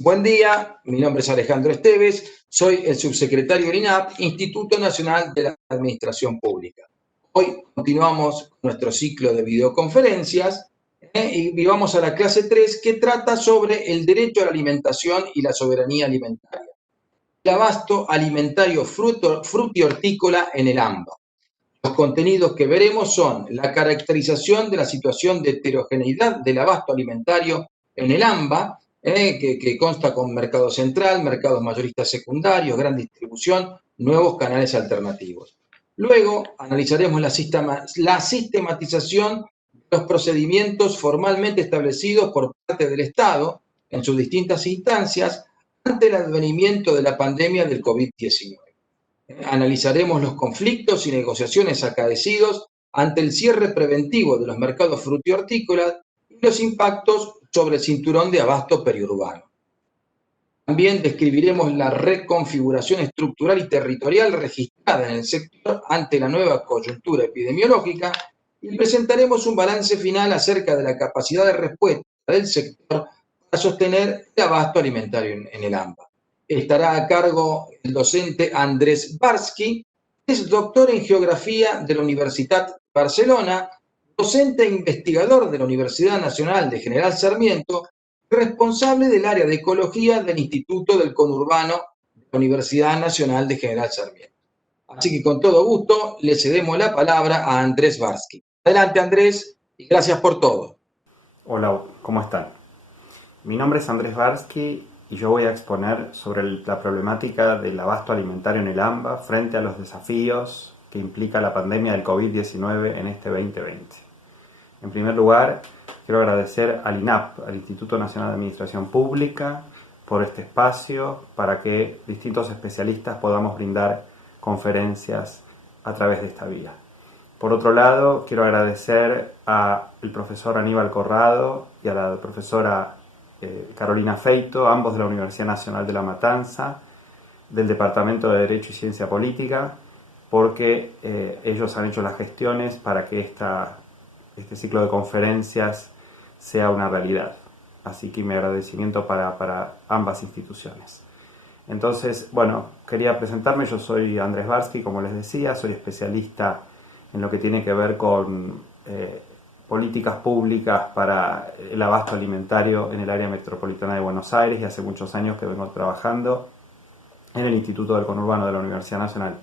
Buen día, mi nombre es Alejandro Esteves, soy el subsecretario del INAP, Instituto Nacional de la Administración Pública. Hoy continuamos nuestro ciclo de videoconferencias y vamos a la clase 3 que trata sobre el derecho a la alimentación y la soberanía alimentaria. El abasto alimentario frutihortícola en el AMBA. Los contenidos que veremos son la caracterización de la situación de heterogeneidad del abasto alimentario en el AMBA, que consta con mercado central, mercados mayoristas secundarios, gran distribución, nuevos canales alternativos. Luego analizaremos la sistematización de los procedimientos formalmente establecidos por parte del Estado en sus distintas instancias ante el advenimiento de la pandemia del COVID-19. Analizaremos los conflictos y negociaciones acaecidos ante el cierre preventivo de los mercados frutihortícolas y los impactos sobre el cinturón de abasto periurbano. También describiremos la reconfiguración estructural y territorial registrada en el sector ante la nueva coyuntura epidemiológica y presentaremos un balance final acerca de la capacidad de respuesta del sector para sostener el abasto alimentario en el AMBA. Estará a cargo el docente Andrés Barsky, es doctor en Geografía de la Universitat Barcelona, docente e investigador de la Universidad Nacional de General Sarmiento, responsable del área de Ecología del Instituto del Conurbano de la Universidad Nacional de General Sarmiento. Así que con todo gusto le cedemos la palabra a Andrés Barsky. Adelante, Andrés, y gracias por todo. Hola, ¿cómo están? Mi nombre es Andrés Barsky y yo voy a exponer sobre la problemática del abasto alimentario en el AMBA frente a los desafíos que implica la pandemia del COVID-19 en este 2020. En primer lugar, quiero agradecer al INAP, al Instituto Nacional de Administración Pública, por este espacio para que distintos especialistas podamos brindar conferencias a través de esta vía. Por otro lado, quiero agradecer al profesor Aníbal Corrado y a la profesora Carolina Feito, ambos de la Universidad Nacional de La Matanza, del Departamento de Derecho y Ciencia Política, porque ellos han hecho las gestiones para que este ciclo de conferencias sea una realidad. Así que mi agradecimiento para ambas instituciones. Entonces, bueno, quería presentarme. Yo soy Andrés Barsky, como les decía, soy especialista en lo que tiene que ver con políticas públicas para el abasto alimentario en el área metropolitana de Buenos Aires, y hace muchos años que vengo trabajando en el Instituto del Conurbano de la Universidad Nacional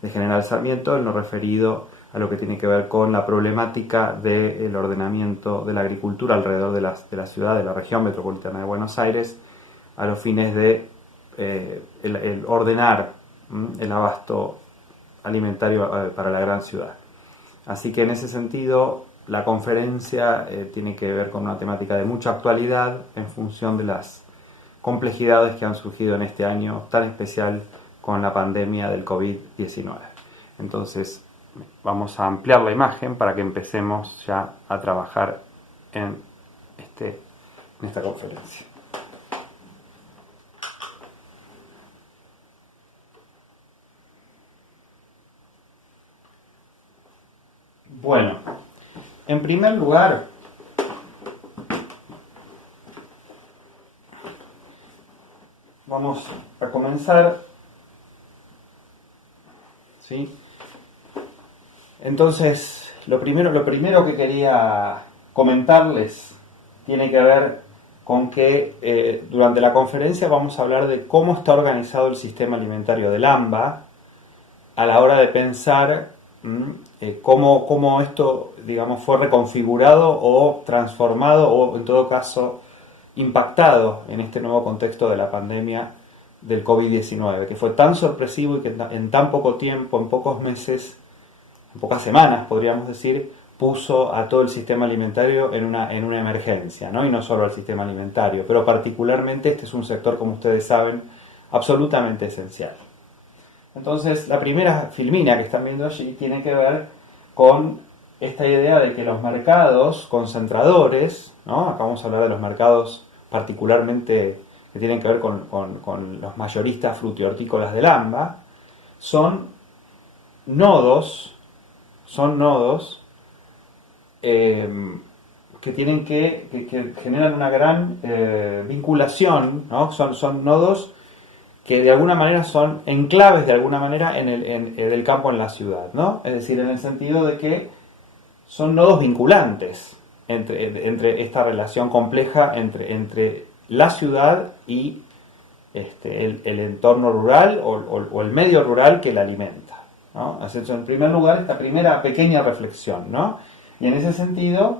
de General Sarmiento, en lo referido a lo que tiene que ver con la problemática del ordenamiento de la agricultura alrededor de la ciudad, de la región metropolitana de Buenos Aires, a los fines de el ordenar el abasto alimentario para la gran ciudad. Así que en ese sentido la conferencia tiene que ver con una temática de mucha actualidad en función de las complejidades que han surgido en este año tan especial con la pandemia del COVID-19. Entonces vamos a ampliar la imagen para que empecemos ya a trabajar en esta conferencia. Bueno, en primer lugar, vamos a comenzar, ¿sí? Entonces, lo primero que quería comentarles tiene que ver con que durante la conferencia vamos a hablar de cómo está organizado el sistema alimentario del AMBA a la hora de pensar cómo esto, digamos, fue reconfigurado o transformado o, en todo caso, impactado en este nuevo contexto de la pandemia del COVID-19, que fue tan sorpresivo y que en tan poco tiempo, en pocos meses, en pocas semanas, podríamos decir, puso a todo el sistema alimentario en una emergencia, ¿no? Y no solo al sistema alimentario, pero particularmente este es un sector, como ustedes saben, absolutamente esencial. Entonces, la primera filmina que están viendo allí tiene que ver con esta idea de que los mercados concentradores, ¿no? Acá vamos a hablar de los mercados particularmente que tienen que ver con los mayoristas frutihortícolas del AMBA, son nodos que tienen que generan una gran vinculación, ¿no? Son nodos que de alguna manera son enclaves de alguna manera en el campo en la ciudad, ¿no? Es decir, en el sentido de que son nodos vinculantes entre esta relación compleja entre la ciudad y el entorno rural o el medio rural que la alimenta, ¿no? Has hecho en primer lugar esta primera pequeña reflexión, ¿no? Y en ese sentido,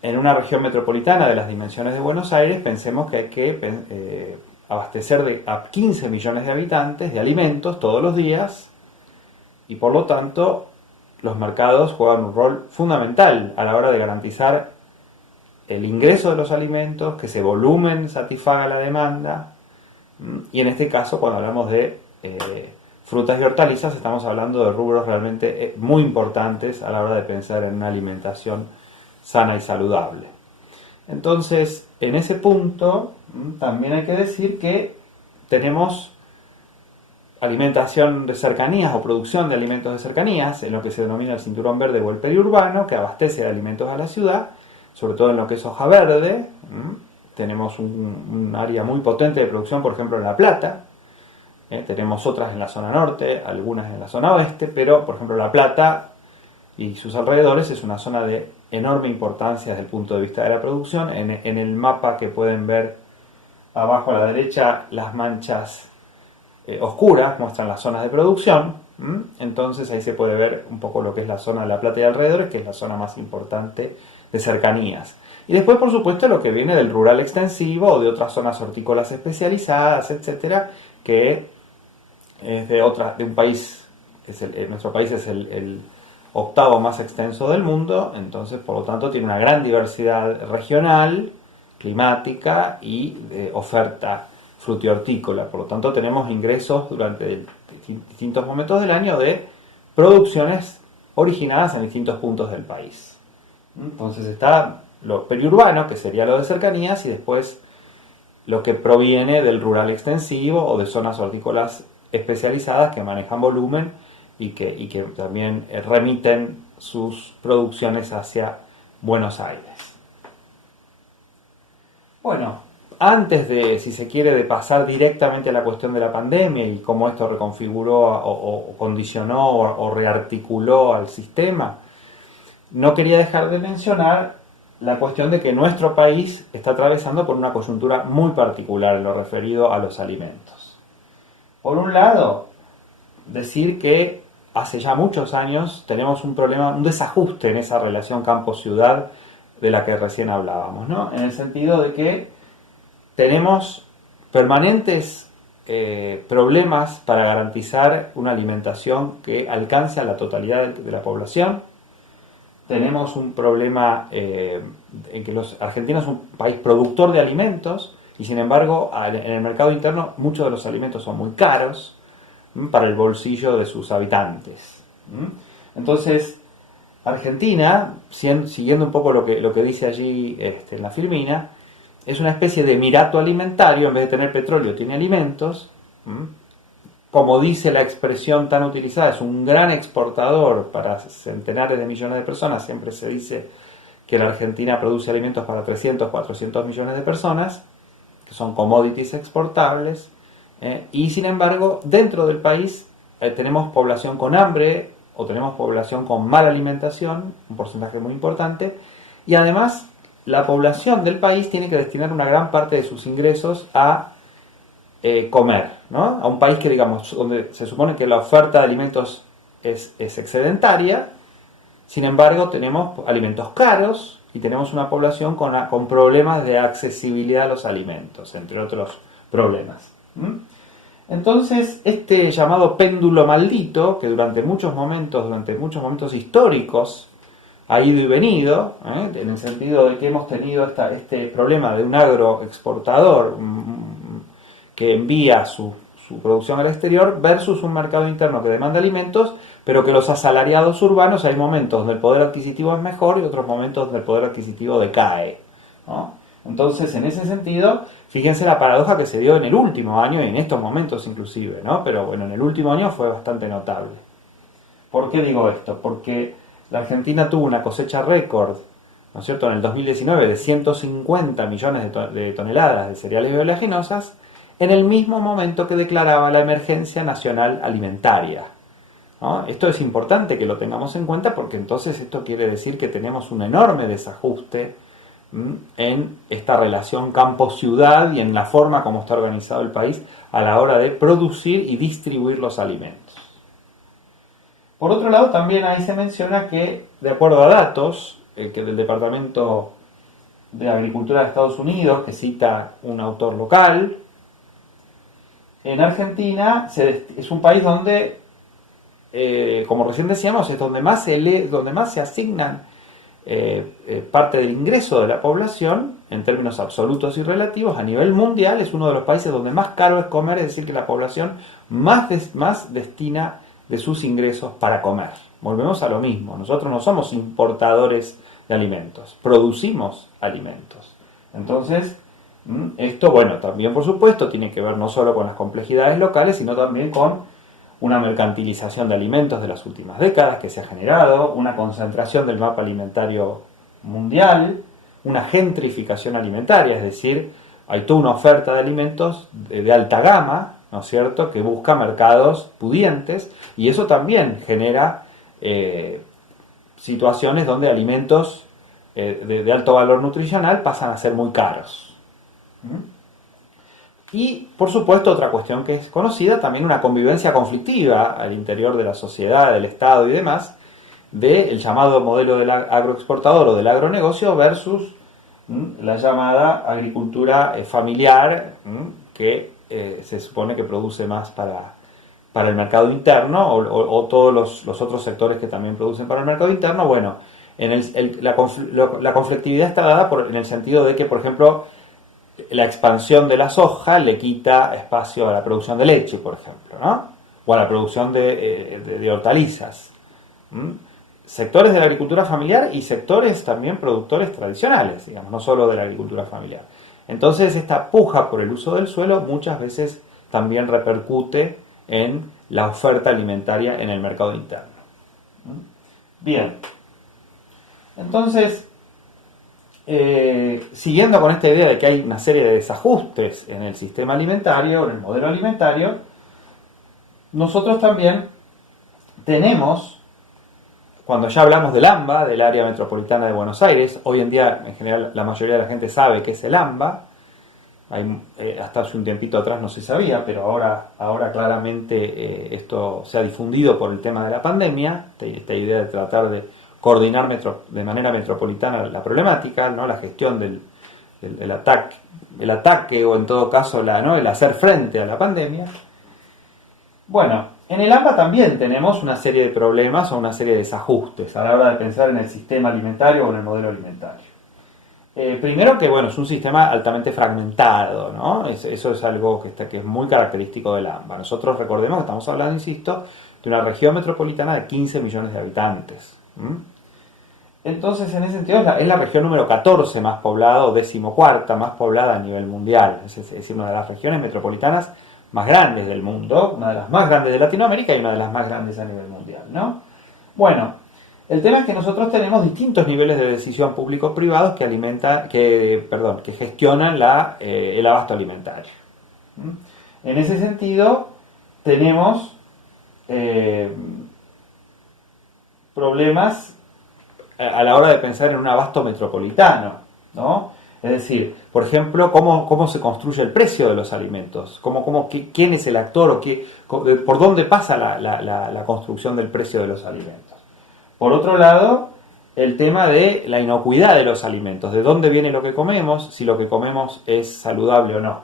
en una región metropolitana de las dimensiones de Buenos Aires, pensemos que hay que abastecer a 15 millones de habitantes de alimentos todos los días y por lo tanto los mercados juegan un rol fundamental a la hora de garantizar el ingreso de los alimentos, que ese volumen satisfaga la demanda. Y en este caso, cuando hablamos de frutas y hortalizas, estamos hablando de rubros realmente muy importantes a la hora de pensar en una alimentación sana y saludable. Entonces, en ese punto, también hay que decir que tenemos alimentación de cercanías o producción de alimentos de cercanías, en lo que se denomina el cinturón verde o el periurbano, que abastece de alimentos a la ciudad, sobre todo en lo que es hoja verde. Tenemos un área muy potente de producción, por ejemplo, en La Plata. Tenemos otras en la zona norte, algunas en la zona oeste, pero, por ejemplo, La Plata y sus alrededores es una zona de enorme importancia desde el punto de vista de la producción. En el mapa que pueden ver abajo a la derecha, las manchas oscuras muestran las zonas de producción. Entonces ahí se puede ver un poco lo que es la zona de La Plata y alrededores, que es la zona más importante de cercanías. Y después, por supuesto, lo que viene del rural extensivo o de otras zonas hortícolas especializadas, etcétera, que es de un país, nuestro país es el octavo más extenso del mundo, entonces por lo tanto tiene una gran diversidad regional, climática y de oferta frutihortícola. Por lo tanto tenemos ingresos durante distintos momentos del año de producciones originadas en distintos puntos del país. Entonces está lo periurbano, que sería lo de cercanías, y después lo que proviene del rural extensivo o de zonas hortícolas especializadas que manejan volumen y que también remiten sus producciones hacia Buenos Aires. Bueno, antes de, si se quiere, de pasar directamente a la cuestión de la pandemia y cómo esto reconfiguró o condicionó o rearticuló al sistema, no quería dejar de mencionar la cuestión de que nuestro país está atravesando por una coyuntura muy particular en lo referido a los alimentos. Por un lado, decir que hace ya muchos años tenemos un problema, un desajuste en esa relación campo-ciudad de la que recién hablábamos, ¿no? En el sentido de que tenemos permanentes problemas para garantizar una alimentación que alcance a la totalidad de la población. Tenemos un problema en que Argentina es un país productor de alimentos y sin embargo en el mercado interno muchos de los alimentos son muy caros para el bolsillo de sus habitantes. Entonces, Argentina, siguiendo un poco lo que dice allí en la filmina, es una especie de emirato alimentario. En vez de tener petróleo, tiene alimentos. Como dice la expresión tan utilizada, es un gran exportador para centenares de millones de personas. Siempre se dice que la Argentina produce alimentos para 300, 400 millones de personas, que son commodities exportables. Y sin embargo, dentro del país tenemos población con hambre o tenemos población con mala alimentación, un porcentaje muy importante, y además la población del país tiene que destinar una gran parte de sus ingresos a comer, ¿no? A un país que, digamos, donde se supone que la oferta de alimentos es excedentaria. Sin embargo, tenemos alimentos caros y tenemos una población con problemas de accesibilidad a los alimentos, entre otros problemas. Entonces, este llamado péndulo maldito, que durante muchos momentos históricos ha ido y venido, en el sentido de que hemos tenido este problema de un agroexportador que envía su producción al exterior versus un mercado interno que demanda alimentos, pero que los asalariados urbanos hay momentos donde el poder adquisitivo es mejor y otros momentos donde el poder adquisitivo decae, ¿no? Entonces, en ese sentido, fíjense la paradoja que se dio en el último año y en estos momentos inclusive, ¿no? Pero bueno, en el último año fue bastante notable. ¿Por qué digo esto? Porque la Argentina tuvo una cosecha récord ¿no es cierto?, en el 2019 de 150 millones de toneladas de cereales y oleaginosas, en el mismo momento que declaraba la emergencia nacional alimentaria, ¿no? Esto es importante que lo tengamos en cuenta porque entonces esto quiere decir que tenemos un enorme desajuste en esta relación campo-ciudad y en la forma como está organizado el país a la hora de producir y distribuir los alimentos. Por otro lado, también ahí se menciona que, de acuerdo a datos que del Departamento de Agricultura de Estados Unidos, que cita un autor local, en Argentina es un país donde, como recién decíamos, es donde más se asignan parte del ingreso de la población, en términos absolutos y relativos, a nivel mundial. Es uno de los países donde más caro es comer, es decir, que la población más destina de sus ingresos para comer. Volvemos a lo mismo, nosotros no somos importadores de alimentos, producimos alimentos. Entonces, esto, bueno, también por supuesto tiene que ver no solo con las complejidades locales, sino también con una mercantilización de alimentos de las últimas décadas que se ha generado, una concentración del mapa alimentario mundial, una gentrificación alimentaria, es decir, hay toda una oferta de alimentos de alta gama, ¿no es cierto?, que busca mercados pudientes, y eso también genera situaciones donde alimentos de alto valor nutricional pasan a ser muy caros. Y, por supuesto, otra cuestión que es conocida, también una convivencia conflictiva al interior de la sociedad, del Estado y demás, del llamado modelo del agroexportador o del agronegocio versus la llamada agricultura familiar, que se supone que produce más para el mercado interno, o todos los otros sectores que también producen para el mercado interno. Bueno, la conflictividad está dada en el sentido de que, por ejemplo, la expansión de la soja le quita espacio a la producción de leche, por ejemplo, ¿no?, o a la producción de hortalizas. Sectores de la agricultura familiar y sectores también productores tradicionales, digamos, no solo de la agricultura familiar. Entonces, esta puja por el uso del suelo muchas veces también repercute en la oferta alimentaria en el mercado interno. Bien. Entonces, siguiendo con esta idea de que hay una serie de desajustes en el sistema alimentario, en el modelo alimentario, nosotros también tenemos, cuando ya hablamos del AMBA, del área metropolitana de Buenos Aires, hoy en día en general la mayoría de la gente sabe qué es el AMBA, hasta hace un tiempito atrás no se sabía, pero ahora claramente esto se ha difundido por el tema de la pandemia, esta idea de tratar de coordinar de manera metropolitana la problemática, ¿no?, la gestión del ataque o en todo caso el hacer frente a la pandemia. Bueno, en el AMBA también tenemos una serie de problemas o una serie de desajustes a la hora de pensar en el sistema alimentario o en el modelo alimentario. Primero que, bueno, es un sistema altamente fragmentado, ¿no? Eso es algo que es muy característico del AMBA. Nosotros recordemos que estamos hablando, insisto, de una región metropolitana de 15 millones de habitantes. Entonces, en ese sentido, es la región número 14 más poblada, o 14ª más poblada a nivel mundial. Es decir, una de las regiones metropolitanas más grandes del mundo, una de las más grandes de Latinoamérica y una de las más grandes a nivel mundial, ¿no? Bueno, el tema es que nosotros tenemos distintos niveles de decisión público-privados que gestionan el abasto alimentario. En ese sentido, tenemos problemas a la hora de pensar en un abasto metropolitano, ¿no? Es decir, por ejemplo, cómo se construye el precio de los alimentos, quién es el actor o por dónde pasa la construcción del precio de los alimentos. Por otro lado, el tema de la inocuidad de los alimentos, de dónde viene lo que comemos, si lo que comemos es saludable o no.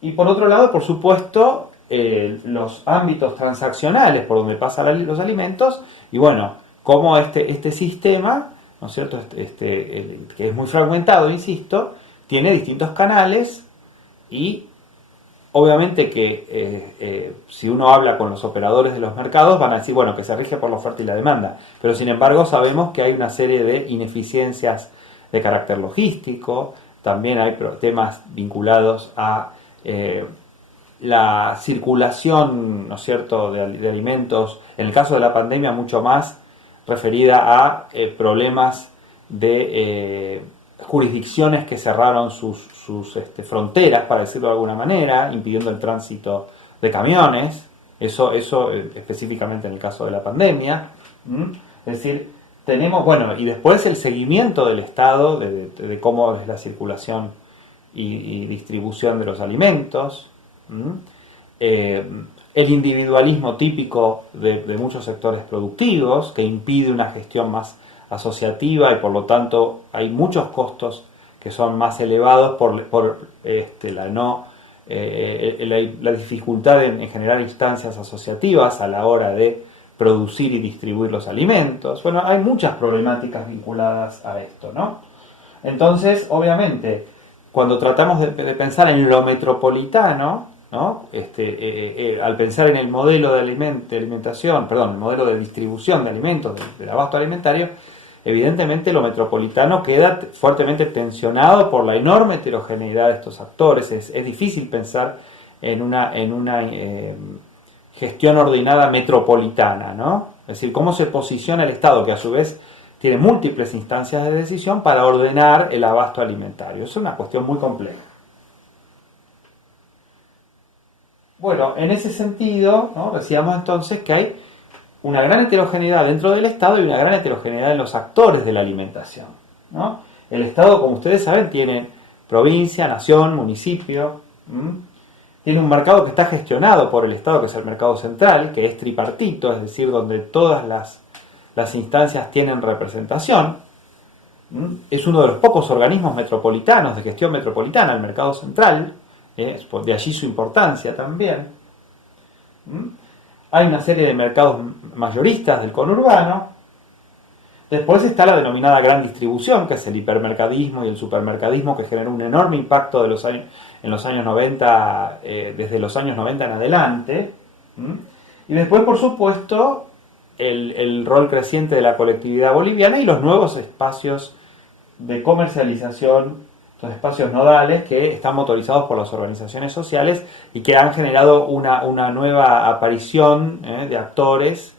Y por otro lado, por supuesto, los ámbitos transaccionales por donde pasan los alimentos, y bueno, cómo este sistema, ¿no es cierto?, que es muy fragmentado, insisto, tiene distintos canales y obviamente que si uno habla con los operadores de los mercados van a decir, bueno, que se rige por la oferta y la demanda, pero sin embargo sabemos que hay una serie de ineficiencias de carácter logístico, también hay temas vinculados a la circulación, ¿no es cierto?, de alimentos, en el caso de la pandemia mucho más referida a problemas de jurisdicciones que cerraron sus fronteras, para decirlo de alguna manera, impidiendo el tránsito de camiones, eso específicamente en el caso de la pandemia. Es decir, tenemos, bueno, y después el seguimiento del Estado de cómo es la circulación y distribución de los alimentos, el individualismo típico de muchos sectores productivos que impide una gestión más asociativa y por lo tanto hay muchos costos que son más elevados por la dificultad en generar instancias asociativas a la hora de producir y distribuir los alimentos. Bueno, hay muchas problemáticas vinculadas a esto, ¿no? Entonces, obviamente, cuando tratamos de pensar en lo metropolitano, ¿no? Al pensar en el modelo de alimentación, el modelo de distribución de alimentos, del abasto alimentario, evidentemente lo metropolitano queda fuertemente tensionado por la enorme heterogeneidad de estos actores. Es difícil pensar en una gestión ordenada metropolitana, ¿no? Es decir, cómo se posiciona el Estado, que a su vez tiene múltiples instancias de decisión para ordenar el abasto alimentario. Es una cuestión muy compleja. Bueno, en ese sentido, ¿no? Decíamos entonces que hay una gran heterogeneidad dentro del Estado y una gran heterogeneidad en los actores de la alimentación, ¿no? El Estado, como ustedes saben, tiene provincia, nación, municipio. Tiene un mercado que está gestionado por el Estado, que es el mercado central, que es tripartito, es decir, donde todas las instancias tienen representación. Es uno de los pocos organismos metropolitanos de gestión metropolitana, el mercado central. De allí su importancia también. Hay una serie de mercados mayoristas del conurbano. Después está la denominada gran distribución, que es el hipermercadismo y el supermercadismo, que generó un enorme impacto en los años 90, desde los años 90 en adelante. Y después, por supuesto, el rol creciente de la colectividad boliviana y los nuevos espacios de comercialización, los espacios nodales que están motorizados por las organizaciones sociales y que han generado una nueva aparición de actores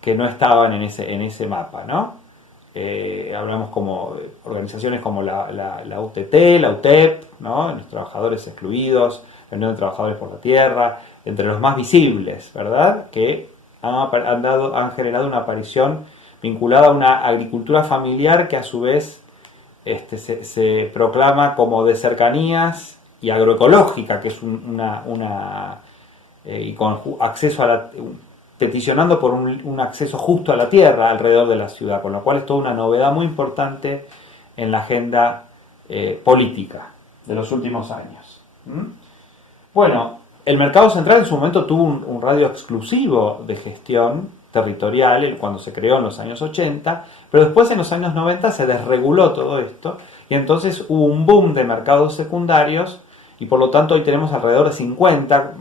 que no estaban en ese mapa, ¿no? Hablamos como organizaciones como la UTT, la UTEP, ¿no? Los trabajadores excluidos, la Unión de Trabajadores por la Tierra, entre los más visibles, ¿verdad? Que han generado una aparición vinculada a una agricultura familiar que a su vez se proclama como de cercanías y agroecológica, que es y con acceso a peticionando por un acceso justo a la tierra alrededor de la ciudad, con lo cual es toda una novedad muy importante en la agenda política de los últimos años. Bueno, el mercado central en su momento tuvo un radio exclusivo de gestión territorial cuando se creó en los años 80, pero después en los años 90 se desreguló todo esto y entonces hubo un boom de mercados secundarios y por lo tanto hoy tenemos alrededor de 50,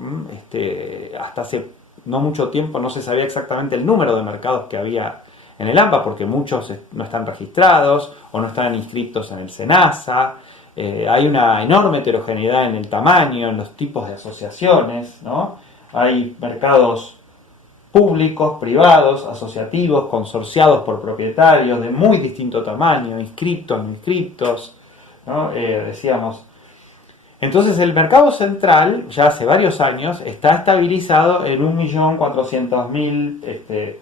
hasta hace no mucho tiempo no se sabía exactamente el número de mercados que había en el AMBA porque muchos no están registrados o no están inscritos en el SENASA. Hay una enorme heterogeneidad en el tamaño, en los tipos de asociaciones, ¿no? Hay mercados públicos, privados, asociativos, consorciados por propietarios de muy distinto tamaño, inscriptos, no inscriptos, ¿no? Decíamos. Entonces el mercado central, ya hace varios años, está estabilizado en 1.400.000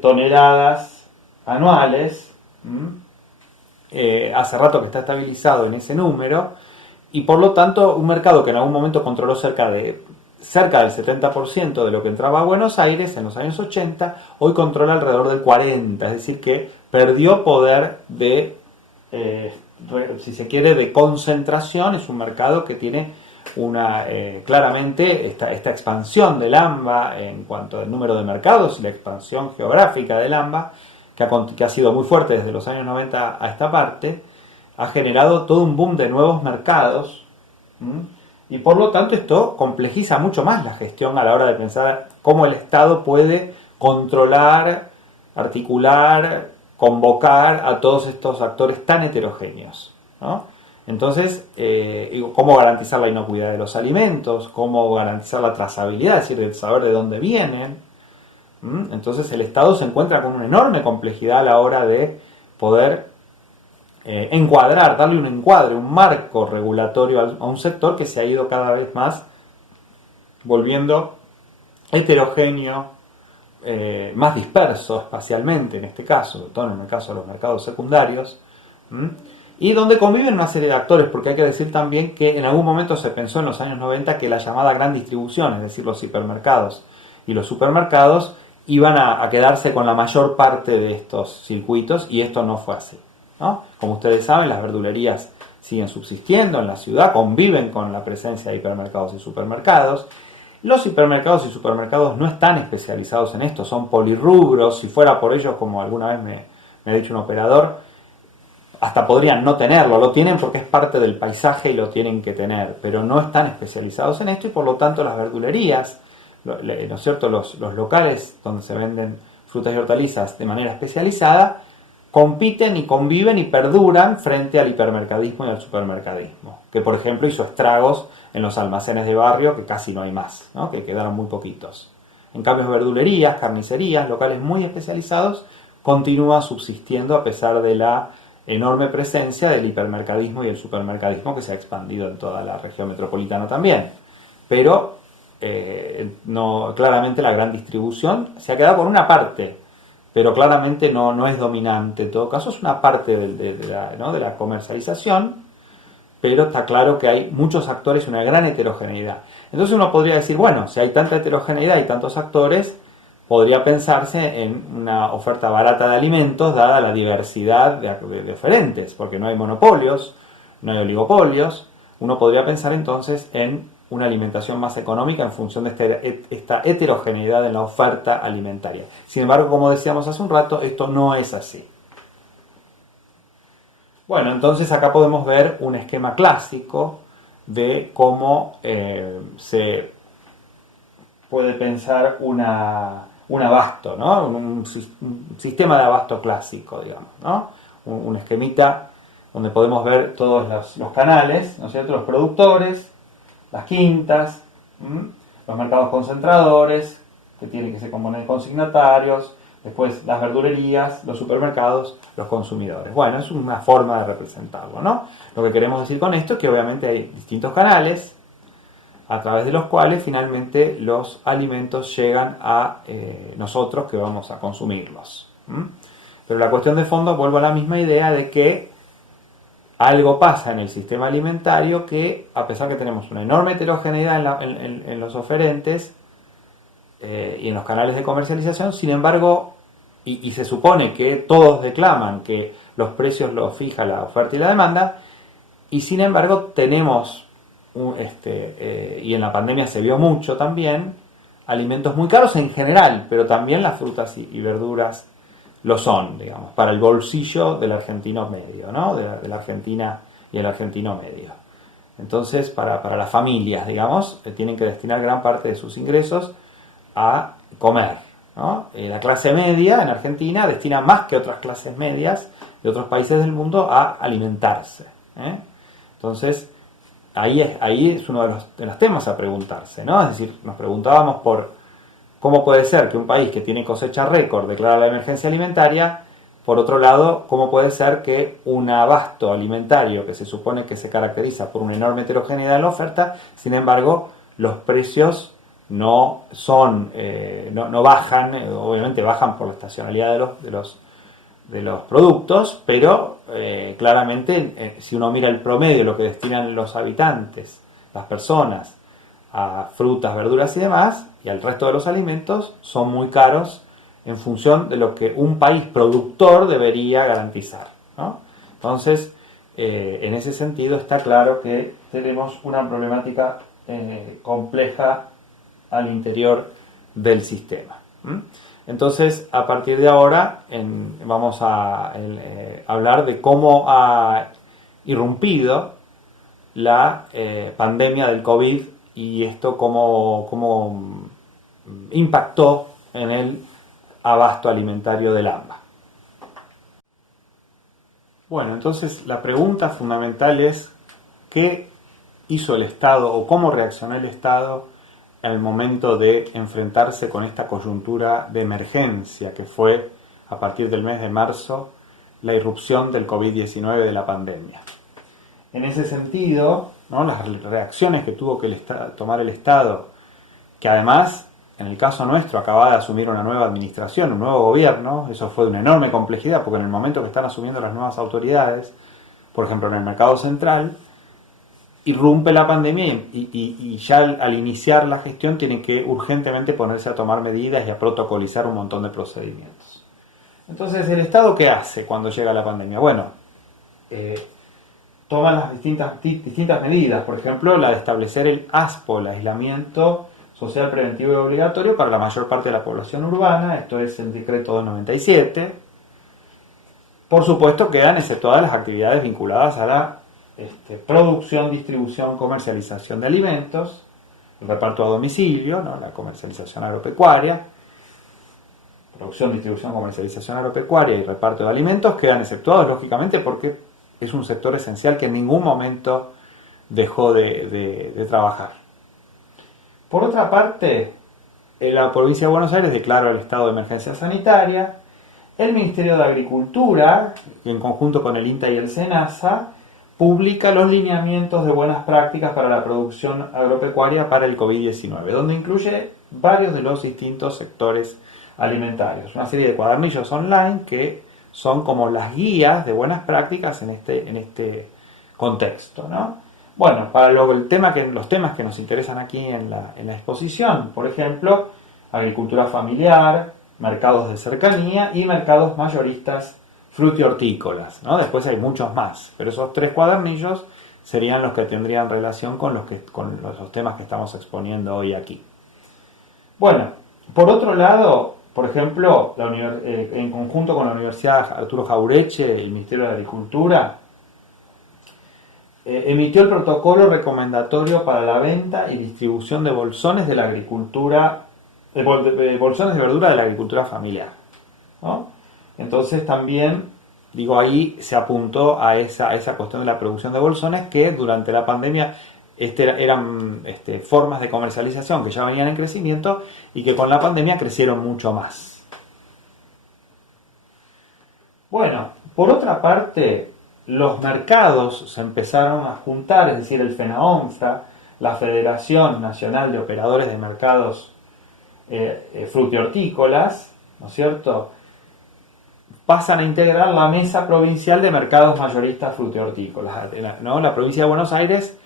toneladas anuales. Hace rato que está estabilizado en ese número y por lo tanto un mercado que en algún momento controló cerca del 70% de lo que entraba a Buenos Aires en los años 80, hoy controla alrededor del 40%, es decir que perdió poder si se quiere, de concentración. Es un mercado que tiene claramente esta expansión del AMBA en cuanto al número de mercados y la expansión geográfica del AMBA, que ha sido muy fuerte desde los años 90 a esta parte, ha generado todo un boom de nuevos mercados. Y por lo tanto esto complejiza mucho más la gestión a la hora de pensar cómo el Estado puede controlar, articular, convocar a todos estos actores tan heterogéneos, ¿no? Entonces, cómo garantizar la inocuidad de los alimentos, cómo garantizar la trazabilidad, es decir, el saber de dónde vienen. Entonces el Estado se encuentra con una enorme complejidad a la hora de poder encuadrar, darle un encuadre, un marco regulatorio a un sector que se ha ido cada vez más volviendo heterogéneo, más disperso espacialmente en este caso, sobre todo en el caso de los mercados secundarios, y donde conviven una serie de actores, porque hay que decir también que en algún momento se pensó en los años 90 que la llamada gran distribución, es decir, los hipermercados y los supermercados, iban a quedarse con la mayor parte de estos circuitos, y esto no fue así, ¿no? Como ustedes saben, las verdulerías siguen subsistiendo en la ciudad, conviven con la presencia de hipermercados y supermercados. Los hipermercados y supermercados no están especializados en esto, son polirrubros. Si fuera por ellos, como alguna vez me ha dicho un operador, hasta podrían no tenerlo, lo tienen porque es parte del paisaje y lo tienen que tener, pero no están especializados en esto, y por lo tanto las verdulerías, ¿no es cierto?, los locales donde se venden frutas y hortalizas de manera especializada, compiten y conviven y perduran frente al hipermercadismo y al supermercadismo, que por ejemplo hizo estragos en los almacenes de barrio, que casi no hay más, ¿no?, que quedaron muy poquitos. En cambio, verdulerías, carnicerías, locales muy especializados continúan subsistiendo a pesar de la enorme presencia del hipermercadismo y el supermercadismo, que se ha expandido en toda la región metropolitana también. Pero no, claramente la gran distribución se ha quedado con una parte, pero claramente no es dominante. En todo caso, es una parte de la comercialización, pero está claro que hay muchos actores y una gran heterogeneidad. Entonces uno podría decir, bueno, si hay tanta heterogeneidad y tantos actores, podría pensarse en una oferta barata de alimentos dada la diversidad de oferentes, porque no hay monopolios, no hay oligopolios. Uno podría pensar entonces en una alimentación más económica en función de esta heterogeneidad en la oferta alimentaria. Sin embargo, como decíamos hace un rato, esto no es así. Bueno, entonces acá podemos ver un esquema clásico de cómo se puede pensar un abasto, ¿no? Un sistema de abasto clásico, digamos, ¿no? Un esquemita donde podemos ver todos los canales, ¿no es cierto?, los productores, las quintas, los mercados concentradores, que se componen de consignatarios, después las verdulerías, los supermercados, los consumidores. Bueno, es una forma de representarlo, ¿no? Lo que queremos decir con esto es que obviamente hay distintos canales a través de los cuales finalmente los alimentos llegan a nosotros, que vamos a consumirlos. Pero la cuestión de fondo, vuelvo a la misma idea de que algo pasa en el sistema alimentario que, a pesar que tenemos una enorme heterogeneidad en los oferentes y en los canales de comercialización, sin embargo, y se supone que todos declaman que los precios los fija la oferta y la demanda, y sin embargo tenemos, y en la pandemia se vio mucho también, alimentos muy caros en general, pero también las frutas y verduras lo son, digamos, para el bolsillo del argentino medio, ¿no? De la Argentina y el argentino medio. Entonces, para las familias, digamos, tienen que destinar gran parte de sus ingresos a comer, ¿no? La clase media en Argentina destina más que otras clases medias de otros países del mundo a alimentarse, ¿eh? Entonces, ahí es uno de los temas a preguntarse, ¿no? Es decir, nos preguntábamos por cómo puede ser que un país que tiene cosecha récord declara la emergencia alimentaria. Por otro lado, cómo puede ser que un abasto alimentario que se supone que se caracteriza por una enorme heterogeneidad en la oferta, sin embargo, los precios no bajan, obviamente bajan por la estacionalidad de los productos, pero claramente si uno mira el promedio, lo que destinan los habitantes, las personas, a frutas, verduras y demás, y al resto de los alimentos, son muy caros en función de lo que un país productor debería garantizar, ¿no? Entonces, en ese sentido está claro que tenemos una problemática compleja al interior del sistema. Entonces, a partir de ahora vamos a hablar de cómo ha irrumpido la pandemia del COVID y esto cómo impactó en el abasto alimentario del AMBA. Bueno, entonces la pregunta fundamental es ¿qué hizo el Estado o cómo reaccionó el Estado al momento de enfrentarse con esta coyuntura de emergencia que fue, a partir del mes de marzo, la irrupción del COVID-19 de la pandemia. En ese sentido, ¿no?, las reacciones que tuvo que tomar el Estado, que además, en el caso nuestro, acaba de asumir una nueva administración, un nuevo gobierno, eso fue de una enorme complejidad, porque en el momento que están asumiendo las nuevas autoridades, por ejemplo en el mercado central, irrumpe la pandemia y ya al iniciar la gestión tienen que urgentemente ponerse a tomar medidas y a protocolizar un montón de procedimientos. Entonces, ¿el Estado qué hace cuando llega la pandemia? Bueno, toma las distintas medidas, por ejemplo, la de establecer el ASPO, el aislamiento social preventivo y obligatorio para la mayor parte de la población urbana, esto es el decreto 297. Por supuesto quedan exceptuadas las actividades vinculadas a la producción, distribución, comercialización de alimentos, el reparto a domicilio, ¿no?, la comercialización agropecuaria, producción, distribución, comercialización agropecuaria y reparto de alimentos quedan exceptuados, lógicamente, porque es un sector esencial que en ningún momento dejó de trabajar. Por otra parte, la provincia de Buenos Aires declara el estado de emergencia sanitaria. El Ministerio de Agricultura, en conjunto con el INTA y el SENASA, publica los lineamientos de buenas prácticas para la producción agropecuaria para el COVID-19, donde incluye varios de los distintos sectores alimentarios. Una serie de cuadernillos online que son como las guías de buenas prácticas en este contexto, ¿no? Bueno, para los temas que nos interesan aquí en la exposición, por ejemplo, agricultura familiar, mercados de cercanía y mercados mayoristas frutihortícolas, ¿no? Después hay muchos más, pero esos 3 cuadernillos serían los que tendrían relación con los temas que estamos exponiendo hoy aquí. Bueno, por otro lado, por ejemplo, en conjunto con la Universidad Arturo Jauretche y el Ministerio de Agricultura, emitió el protocolo recomendatorio para la venta y distribución de bolsones de la agricultura, bolsones de verdura de la agricultura familiar, ¿no? Entonces también, ahí se apuntó a esa cuestión de la producción de bolsones que durante la pandemia eran formas de comercialización que ya venían en crecimiento y que con la pandemia crecieron mucho más. Bueno, por otra parte, los mercados se empezaron a juntar, es decir, el FENAONFRA, la Federación Nacional de Operadores de Mercados Frutihortícolas, ¿no es cierto?, pasan a integrar la Mesa Provincial de Mercados Mayoristas Frutihortícolas, ¿no? La provincia de Buenos Aires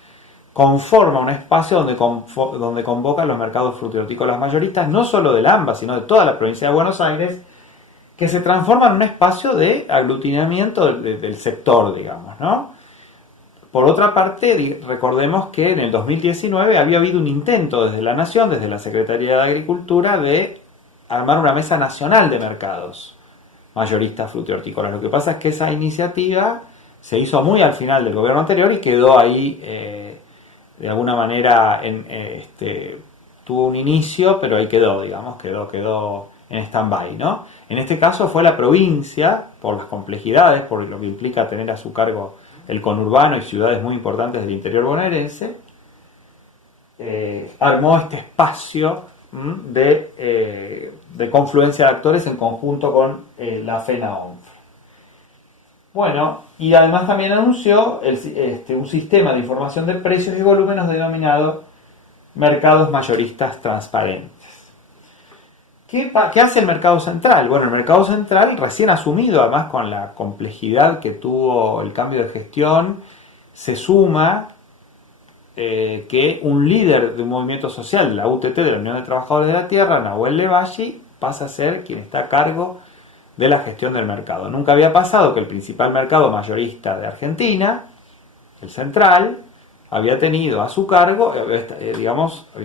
conforma un espacio donde convoca los mercados frutihortícolas mayoristas, no solo del AMBA, sino de toda la provincia de Buenos Aires, que se transforma en un espacio de aglutinamiento del sector, digamos, ¿no? Por otra parte, recordemos que en el 2019 había habido un intento desde la Nación, desde la Secretaría de Agricultura, de armar una mesa nacional de mercados mayoristas frutihortícolas. Lo que pasa es que esa iniciativa se hizo muy al final del gobierno anterior y quedó ahí, de alguna manera, tuvo un inicio, pero ahí quedó, digamos, quedó en stand-by, ¿no? En este caso fue la provincia, por las complejidades, por lo que implica tener a su cargo el conurbano y ciudades muy importantes del interior bonaerense, armó este espacio de confluencia de actores en conjunto con la FENAONFRA. Bueno, y además también anunció un sistema de información de precios y volúmenes denominado mercados mayoristas transparentes. ¿Qué hace el mercado central? Bueno, el mercado central, recién asumido, además con la complejidad que tuvo el cambio de gestión, se suma que un líder de un movimiento social, la UTT, de la Unión de Trabajadores de la Tierra, Nahuel Levalli, pasa a ser quien está a cargo de la gestión del mercado. Nunca había pasado que el principal mercado mayorista de Argentina, el central, había tenido a su cargo, había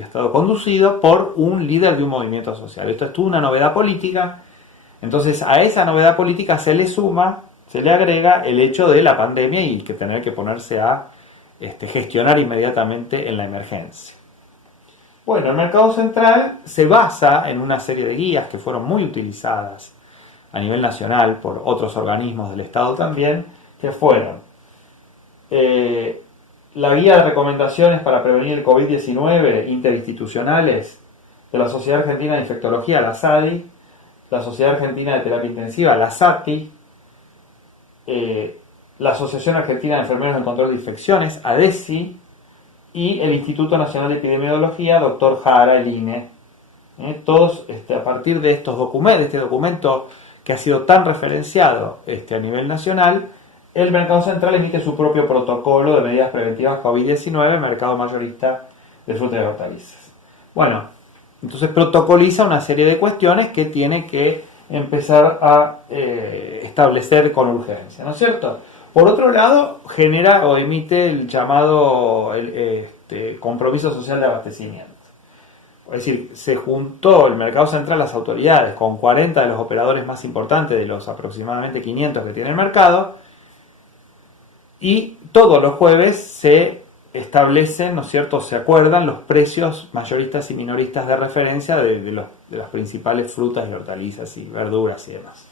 estado conducido por un líder de un movimiento social. Esto es toda una novedad política. Entonces a esa novedad política se le agrega el hecho de la pandemia y que tener que ponerse a gestionar inmediatamente en la emergencia. Bueno, el mercado central se basa en una serie de guías que fueron muy utilizadas a nivel nacional por otros organismos del Estado también, que fueron la guía de recomendaciones para prevenir el COVID-19 interinstitucionales de la Sociedad Argentina de Infectología, la SADI, la Sociedad Argentina de Terapia Intensiva, la SATI, la Asociación Argentina de Enfermeros en Control de Infecciones, ADESI, y el Instituto Nacional de Epidemiología, Dr. Jara, el INE. Todos a partir de estos documentos, de este documento que ha sido tan referenciado a nivel nacional, el Mercado Central emite su propio protocolo de medidas preventivas COVID-19, mercado mayorista de frutas y hortalizas. Bueno, entonces protocoliza una serie de cuestiones que tiene que empezar a establecer con urgencia, ¿no es cierto? Por otro lado, genera o emite el llamado compromiso social de abastecimiento. Es decir, se juntó el Mercado Central, las autoridades, con 40 de los operadores más importantes de los aproximadamente 500 que tiene el mercado, y todos los jueves se establecen, ¿no es cierto?, se acuerdan los precios mayoristas y minoristas de referencia de las principales frutas y hortalizas y verduras y demás.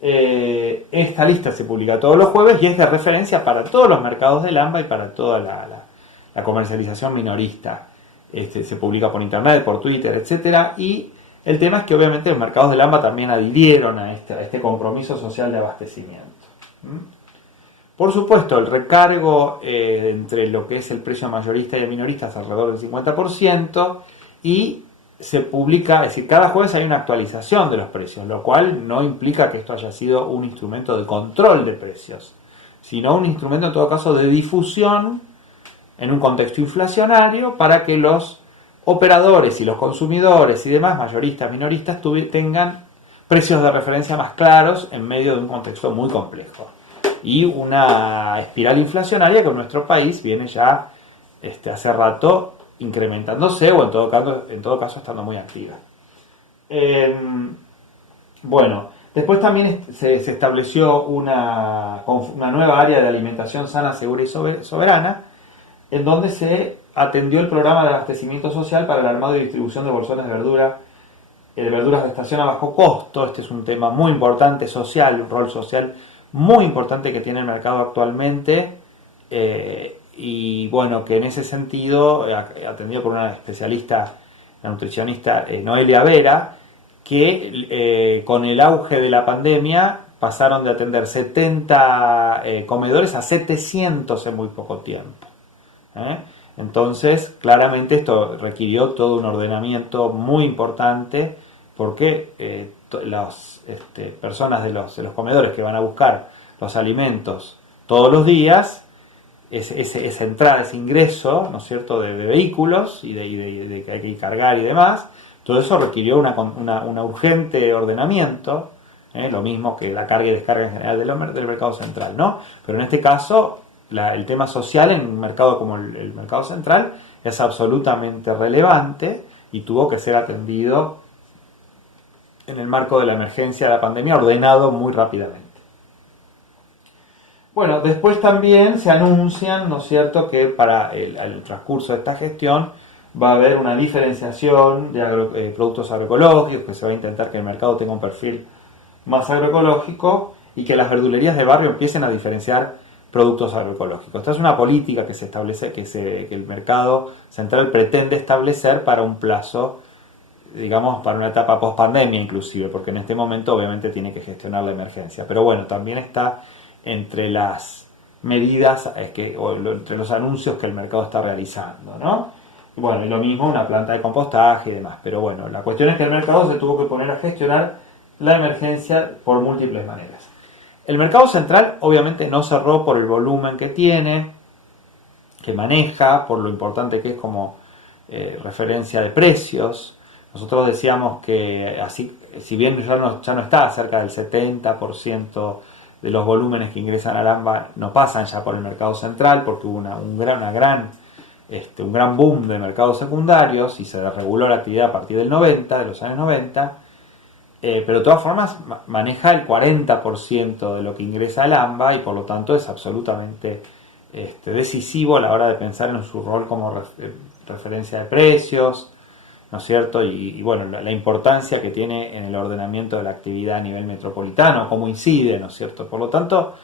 Esta lista se publica todos los jueves y es de referencia para todos los mercados del AMBA y para toda la comercialización minorista. Se publica por internet, por Twitter, etc. Y el tema es que obviamente los mercados del AMBA también adhirieron a este compromiso social de abastecimiento. Por supuesto, el recargo entre lo que es el precio mayorista y el minorista es alrededor del 50%, y se publica, es decir, cada jueves hay una actualización de los precios, lo cual no implica que esto haya sido un instrumento de control de precios, sino un instrumento en todo caso de difusión en un contexto inflacionario para que los operadores y los consumidores y demás, mayoristas, minoristas, tengan precios de referencia más claros en medio de un contexto muy complejo. Y una espiral inflacionaria que en nuestro país viene ya hace rato incrementándose o en todo caso estando muy activa. Bueno, después también se estableció una nueva área de alimentación sana, segura y soberana, en donde se atendió el programa de abastecimiento social para el armado y distribución de bolsones de verduras de estación a bajo costo. Este es un tema muy importante social, un rol social muy importante que tiene el mercado actualmente, y bueno, que en ese sentido, atendido por una especialista, la nutricionista Noelia Vera, que con el auge de la pandemia pasaron de atender 70 comedores a 700 en muy poco tiempo. Entonces, claramente esto requirió todo un ordenamiento muy importante, porque las personas de los comedores que van a buscar los alimentos todos los días, esa entrada, ese ingreso, ¿no es cierto?, de vehículos y de que hay que cargar y demás, todo eso requirió una urgente ordenamiento, lo mismo que la carga y descarga en general del mercado central, ¿no? Pero en este caso, el tema social en un mercado como el mercado central es absolutamente relevante y tuvo que ser atendido en el marco de la emergencia de la pandemia, ordenado muy rápidamente. Bueno, después también se anuncian, ¿no es cierto?, que para el transcurso de esta gestión va a haber una diferenciación de productos agroecológicos, que se va a intentar que el mercado tenga un perfil más agroecológico y que las verdulerías de barrio empiecen a diferenciar productos agroecológicos. Esta es una política que se establece, que el mercado central pretende establecer para un plazo, digamos, para una etapa post-pandemia inclusive, porque en este momento obviamente tiene que gestionar la emergencia. Pero bueno, también está entre las medidas, entre los anuncios que el mercado está realizando, ¿no? Y bueno, y lo mismo una planta de compostaje y demás. Pero bueno, la cuestión es que el mercado se tuvo que poner a gestionar la emergencia por múltiples maneras. El mercado central obviamente no cerró por el volumen que tiene, que maneja, por lo importante que es como referencia de precios. Nosotros decíamos que así, si bien ya no está cerca del 70% de los volúmenes que ingresan al AMBA, no pasan ya por el mercado central, porque hubo un gran boom de mercados secundarios y se desreguló la actividad a partir de los años 90. Pero de todas formas maneja el 40% de lo que ingresa al AMBA y por lo tanto es absolutamente decisivo a la hora de pensar en su rol como referencia de precios, ¿no es cierto? Y bueno, la importancia que tiene en el ordenamiento de la actividad a nivel metropolitano, cómo incide, ¿no es cierto? Por lo tanto,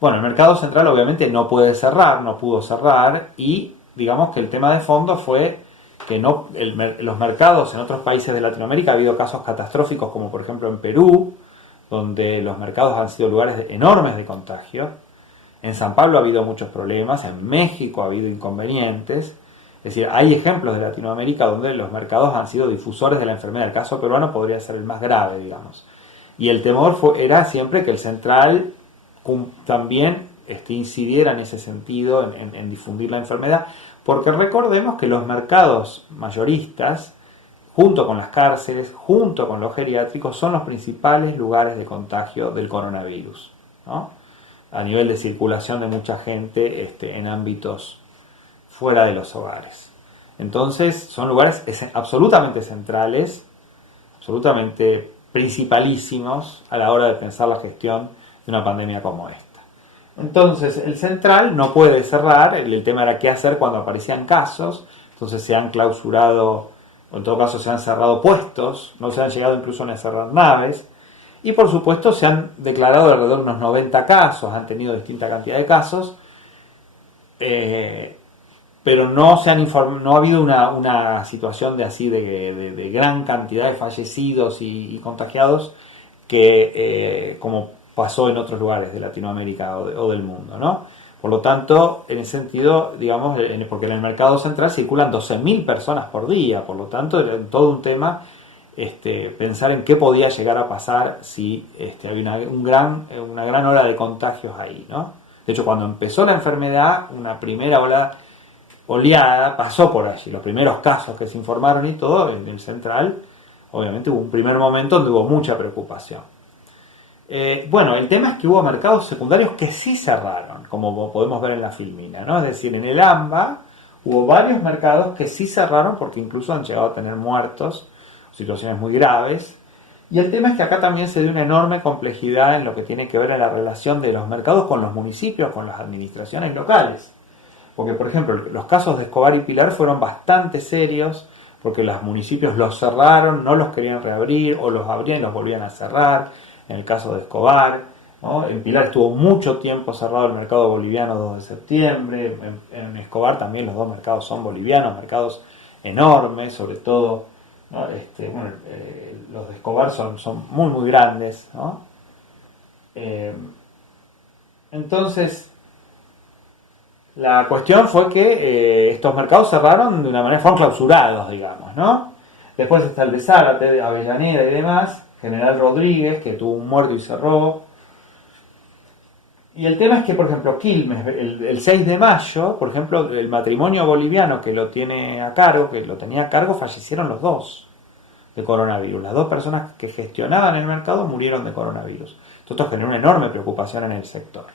bueno, el mercado central obviamente no pudo cerrar, y digamos que el tema de fondo fue que los mercados en otros países de Latinoamérica ha habido casos catastróficos como por ejemplo en Perú, donde los mercados han sido lugares enormes de contagio. En San Pablo ha habido muchos problemas, en México ha habido inconvenientes. Es decir, hay ejemplos de Latinoamérica donde los mercados han sido difusores de la enfermedad. El caso peruano podría ser el más grave, digamos. Y el temor era siempre que el central también incidiera en ese sentido, en difundir la enfermedad, porque recordemos que los mercados mayoristas, junto con las cárceles, junto con los geriátricos, son los principales lugares de contagio del coronavirus, ¿no? A nivel de circulación de mucha gente en ámbitos fuera de los hogares. Entonces son lugares absolutamente centrales, absolutamente principalísimos a la hora de pensar la gestión de una pandemia como esta. Entonces el central no puede cerrar, el tema era qué hacer cuando aparecían casos, entonces se han clausurado, o en todo caso se han cerrado puestos, no se han llegado incluso a cerrar naves, y por supuesto se han declarado alrededor de unos 90 casos, han tenido distinta cantidad de casos, pero no ha habido una situación de gran cantidad de fallecidos y contagiados que como pasó en otros lugares de Latinoamérica o del mundo, ¿no? Por lo tanto, en ese sentido, digamos, porque en el mercado central circulan 12.000 personas por día, por lo tanto, era todo un tema pensar en qué podía llegar a pasar si había una gran ola de contagios ahí, ¿no? De hecho, cuando empezó la enfermedad, una primera oleada pasó por allí. Los primeros casos que se informaron y todo, en el central, obviamente hubo un primer momento donde hubo mucha preocupación. Bueno, el tema es que hubo mercados secundarios que sí cerraron, como podemos ver en la filmina, ¿no? Es decir, en el AMBA hubo varios mercados que sí cerraron porque incluso han llegado a tener muertos, situaciones muy graves. Y el tema es que acá también se dio una enorme complejidad en lo que tiene que ver en la relación de los mercados con los municipios, con las administraciones locales. Porque, por ejemplo, los casos de Escobar y Pilar fueron bastante serios, porque los municipios los cerraron, no los querían reabrir, o los abrían y los volvían a cerrar. En el caso de Escobar, ¿no? En Pilar estuvo mucho tiempo cerrado el mercado boliviano 2 de septiembre. En Escobar también los dos mercados son bolivianos, mercados enormes, sobre todo, ¿no? Los de Escobar son muy, muy grandes, ¿no? Entonces, la cuestión fue que estos mercados cerraron de una manera, fueron clausurados, digamos, ¿no? Después está el de Zárate, de Avellaneda y demás, General Rodríguez, que tuvo un muerto y cerró. Y el tema es que, por ejemplo, Quilmes, el 6 de mayo, por ejemplo, el matrimonio boliviano que lo tenía a cargo, fallecieron los dos de coronavirus. Las dos personas que gestionaban el mercado murieron de coronavirus. Esto generó una enorme preocupación en el sector.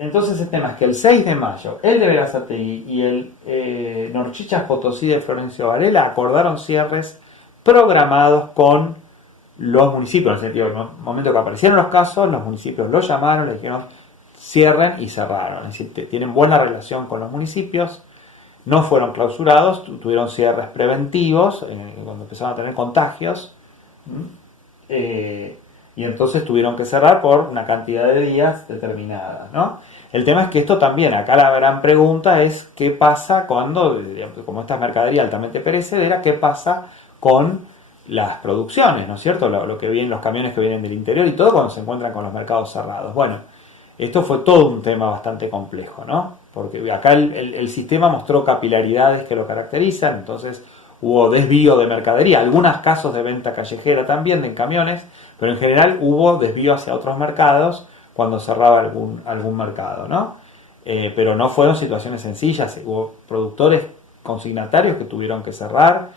Entonces el tema es que el 6 de mayo, el de Berazategui y el Norchichas Potosí de Florencio Varela acordaron cierres programados con los municipios. En el sentido, en el momento que aparecieron los casos, los municipios los llamaron, les dijeron cierren y cerraron. Es decir, tienen buena relación con los municipios, no fueron clausurados, tuvieron cierres preventivos cuando empezaron a tener contagios. Y entonces tuvieron que cerrar por una cantidad de días determinada, ¿no? El tema es que esto también, acá la gran pregunta es qué pasa cuando, como esta es mercadería altamente perecedera, qué pasa con las producciones, ¿no es cierto? Lo que vienen, los camiones que vienen del interior y todo cuando se encuentran con los mercados cerrados. Bueno, esto fue todo un tema bastante complejo, ¿no? Porque acá el sistema mostró capilaridades que lo caracterizan, entonces hubo desvío de mercadería, algunos casos de venta callejera también en camiones, pero en general hubo desvío hacia otros mercados cuando cerraba algún mercado, ¿no? Pero no fueron situaciones sencillas, hubo productores consignatarios que tuvieron que cerrar,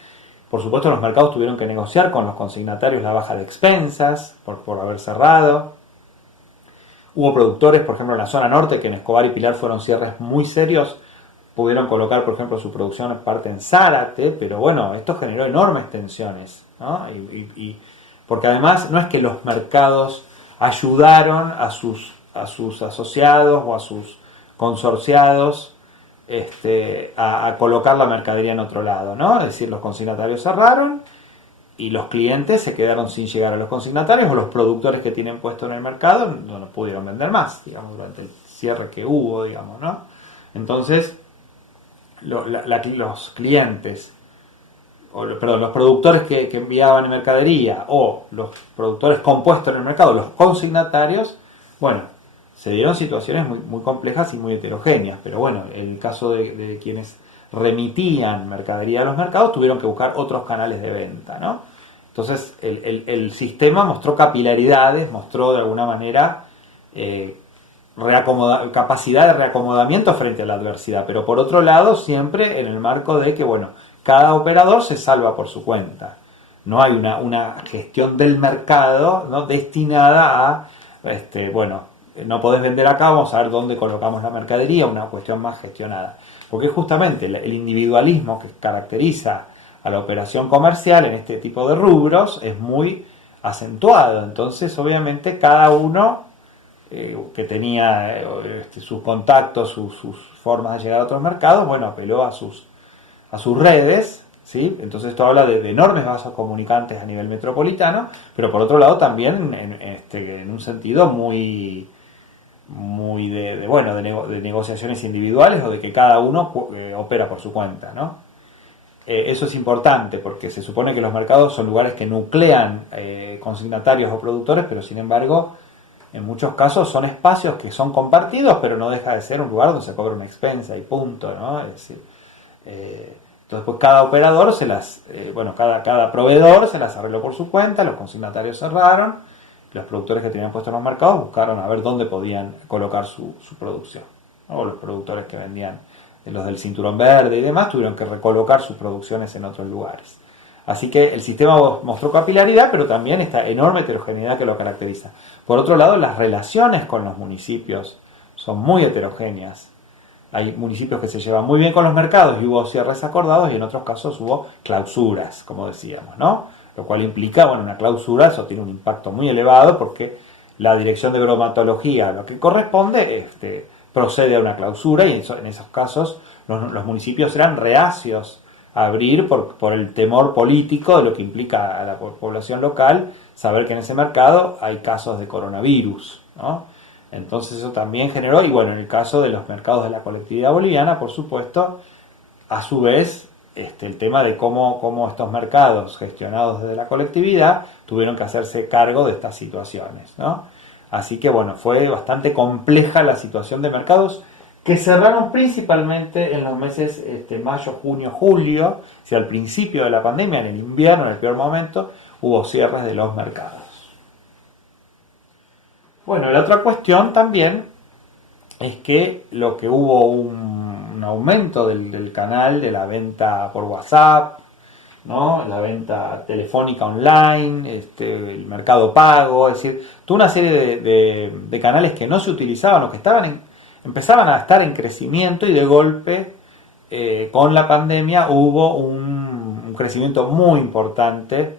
por supuesto los mercados tuvieron que negociar con los consignatarios la baja de expensas por haber cerrado. Hubo productores, por ejemplo en la zona norte, que en Escobar y Pilar fueron cierres muy serios, pudieron colocar, por ejemplo, su producción en parte en Zárate, pero bueno, esto generó enormes tensiones, ¿no? Porque además no es que los mercados ayudaron a sus asociados o a sus consorciados a colocar la mercadería en otro lado, ¿no? Es decir, los consignatarios cerraron y los clientes se quedaron sin llegar a los consignatarios, o los productores que tienen puesto en el mercado no pudieron vender más, digamos, durante el cierre que hubo, digamos, ¿no? Entonces, los clientes los productores que enviaban mercadería o los productores compuestos en el mercado, los consignatarios, bueno, se dieron situaciones muy, muy complejas y muy heterogéneas, pero bueno, el caso de quienes remitían mercadería a los mercados tuvieron que buscar otros canales de venta, ¿no? Entonces el sistema mostró capilaridades, mostró de alguna manera capacidad de reacomodamiento frente a la adversidad, pero por otro lado siempre en el marco de que, bueno, cada operador se salva por su cuenta. No hay una gestión del mercado, ¿no?, destinada a, bueno, no podés vender acá, vamos a ver dónde colocamos la mercadería, una cuestión más gestionada. Porque justamente el individualismo que caracteriza a la operación comercial en este tipo de rubros es muy acentuado. Entonces, obviamente, cada uno que tenía sus contactos, sus formas de llegar a otros mercados, bueno, apeló a sus redes, ¿sí? Entonces esto habla de enormes vasos comunicantes a nivel metropolitano, pero por otro lado también en un sentido muy de negociaciones individuales o de que cada uno opera por su cuenta, ¿no? Eso es importante porque se supone que los mercados son lugares que nuclean consignatarios o productores, pero sin embargo en muchos casos son espacios que son compartidos, pero no deja de ser un lugar donde se cobra una expensa y punto, ¿no? Es decir, entonces pues cada operador cada proveedor se las arregló por su cuenta, los consignatarios cerraron, los productores que tenían puestos en los mercados buscaron a ver dónde podían colocar su producción, ¿no? O los productores que vendían, los del cinturón verde y demás, tuvieron que recolocar sus producciones en otros lugares. Así que el sistema mostró capilaridad, pero también esta enorme heterogeneidad que lo caracteriza. Por otro lado, las relaciones con los municipios son muy heterogéneas. Hay municipios que se llevan muy bien con los mercados y hubo cierres acordados, y en otros casos hubo clausuras, como decíamos, ¿no? Lo cual implica, bueno, una clausura, eso tiene un impacto muy elevado porque la dirección de bromatología, lo que corresponde, procede a una clausura, y en esos casos los municipios eran reacios a abrir por el temor político de lo que implica a la población local saber que en ese mercado hay casos de coronavirus, ¿no? Entonces eso también generó, y bueno, en el caso de los mercados de la colectividad boliviana, por supuesto, a su vez, el tema de cómo estos mercados gestionados desde la colectividad tuvieron que hacerse cargo de estas situaciones, ¿no? Así que bueno, fue bastante compleja la situación de mercados que cerraron principalmente en los meses mayo, junio, julio, o sea, al principio de la pandemia, en el invierno, en el peor momento, hubo cierres de los mercados. Bueno, la otra cuestión también es que lo que hubo un aumento del canal de la venta por WhatsApp, ¿no? La venta telefónica online, el mercado pago, es decir, toda una serie de canales que no se utilizaban o que empezaban a estar en crecimiento, y de golpe con la pandemia hubo un crecimiento muy importante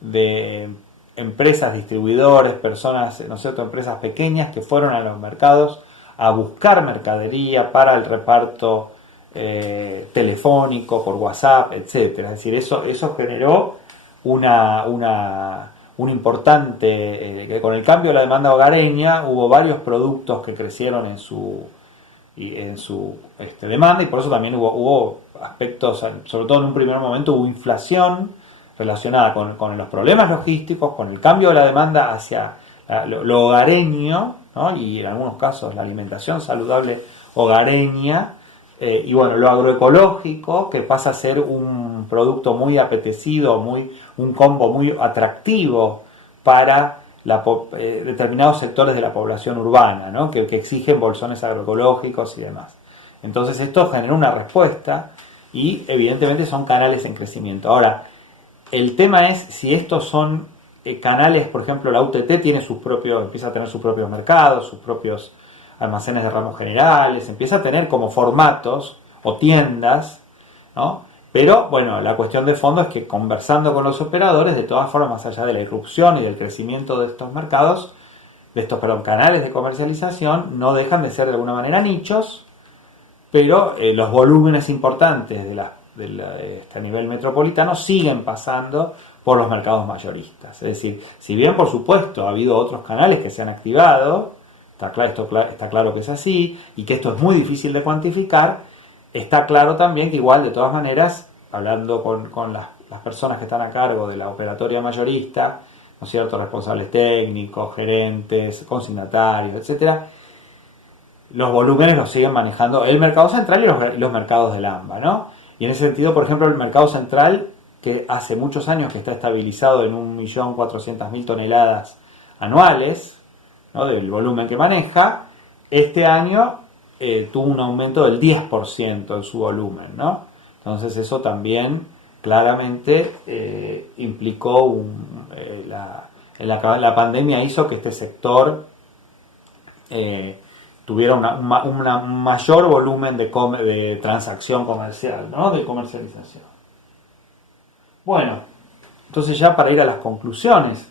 de empresas, distribuidores, personas, ¿no es cierto?, empresas pequeñas que fueron a los mercados a buscar mercadería para el reparto telefónico, por WhatsApp, etcétera. Es decir, eso generó un importante, con el cambio de la demanda hogareña hubo varios productos que crecieron en su demanda, y por eso también hubo aspectos, sobre todo en un primer momento hubo inflación relacionada con los problemas logísticos, con el cambio de la demanda hacia lo hogareño, ¿no? Y en algunos casos la alimentación saludable hogareña, y bueno, lo agroecológico, que pasa a ser un producto muy apetecido, un combo muy atractivo para determinados sectores de la población urbana, ¿no? que exigen bolsones agroecológicos y demás. Entonces esto genera una respuesta, y evidentemente son canales en crecimiento. Ahora, el tema es si estos son canales, por ejemplo, la UTT empieza a tener sus propios mercados, sus propios almacenes de ramos generales, empieza a tener como formatos o tiendas, ¿no? Pero bueno, la cuestión de fondo es que, conversando con los operadores, de todas formas, más allá de la irrupción y del crecimiento de estos mercados, canales de comercialización, no dejan de ser de alguna manera nichos, pero los volúmenes importantes a nivel metropolitano siguen pasando por los mercados mayoristas. Es decir, si bien por supuesto ha habido otros canales que se han activado, está claro que es así, y que esto es muy difícil de cuantificar, está claro también que igual, de todas maneras, hablando con las personas que están a cargo de la operatoria mayorista, ¿no es cierto?, responsables técnicos, gerentes, consignatarios, etcétera, los volúmenes los siguen manejando el mercado central y los mercados del AMBA, ¿no? Y en ese sentido, por ejemplo, el mercado central, que hace muchos años que está estabilizado en 1.400.000 toneladas anuales, ¿no?, del volumen que maneja, este año tuvo un aumento del 10% en su volumen, ¿no? Entonces eso también claramente implicó la pandemia hizo que este sector tuviera un mayor volumen de transacción comercial, ¿no?, de comercialización. Bueno, entonces ya para ir a las conclusiones